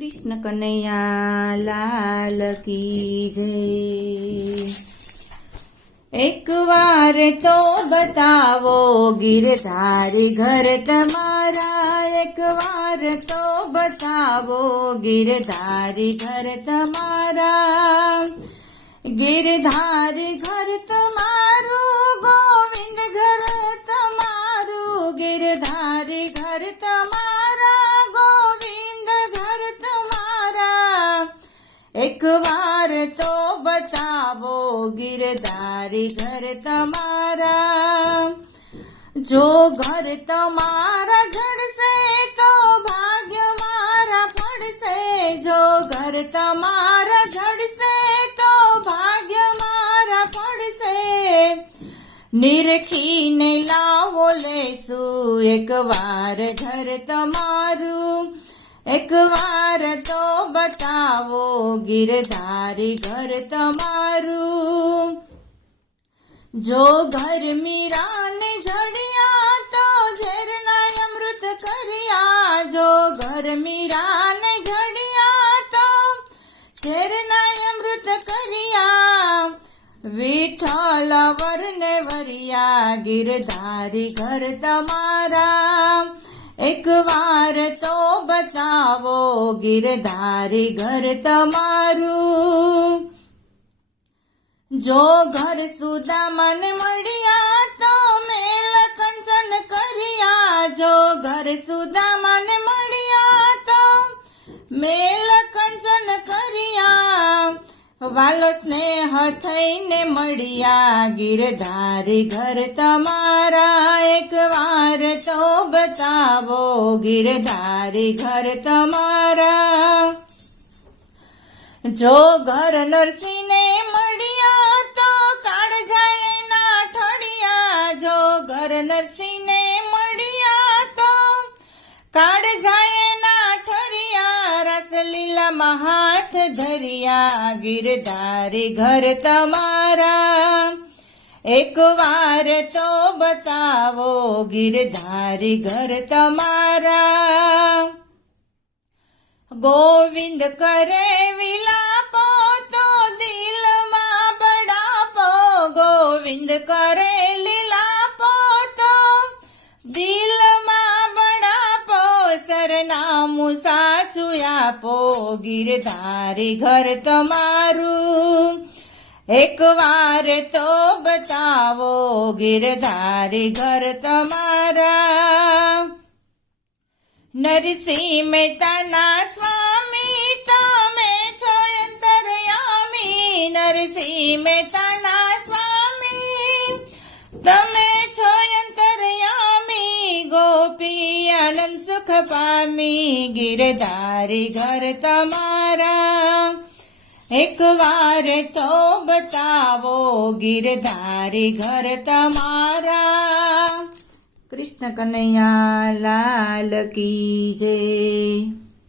कृष्ण कन्हैया लाल की जय। एक बार तो बतावो गिरधारी घर तमारा, एक बार तो बतावो गिरधारी घर तमारा। गिरधारी घर तमारू गोविंद घर तमारू, गिरधारी घर तमारा गोविंद घर तमारा। एक बार तो बतावो गिरधारी घर तमारा। जो घर तमारा झड़से तो भाग्य मारा पड़से, जो घर तमारा झड़से तो भाग्य मारा पड़से। निरखीने लावो लेसु एक बार घर तमारू, एक बार तो बतावो गिरधारी घर तमारू। जो घर मीरा ने झड़िया तो झरना अमृत करिया, जो घर मीरा ने झड़िया तो झरना अमृत करिया। विठल वरने वरिया गिरधारी घर तमारा। एक बार तो बतावो गिरधारी घर तमारू। जो घर सुदामा ने मड़िया तो मेल कंचन करिया, जो घर सुदामा ने मड़िया तो मेल कंचन करिया। वालो स्नेह थईने मड़िया गिरधारी घर तमारा। एक बार तो बतावो गिरधारी घर तमारा। जो घर नरसिंह ने मड़िया तो काढ़ जाए ना ठड़िया, जो घर नरसिंह ने मड़िया तो काढ़ जाए ना ठरिया। रसलीला महाथ धरिया गिरधारी घर तमारा। एक बार तो बतावो गिरधारी घर तमारा। गोविंद करे विलापो तो दिल में बड़ापो, गोविंद करे लीलापो तो दिल में बड़ापो। सरनामु साचु आपो गिरधारी घर तमारू। एक बार तो बतावो गिरधारी घर तमारा। नरसिंह मेहता ना स्वामी तमे छो अंतर्यामी, नरसिंह मेहता ना स्वामी तमे छो अंतर्यामी। गोपी आनंद सुख पामी गिरधारी घर तमारा। एक बार तो बतावो गिरधारी घर तमारा। कृष्ण कन्हैया लाल की जय।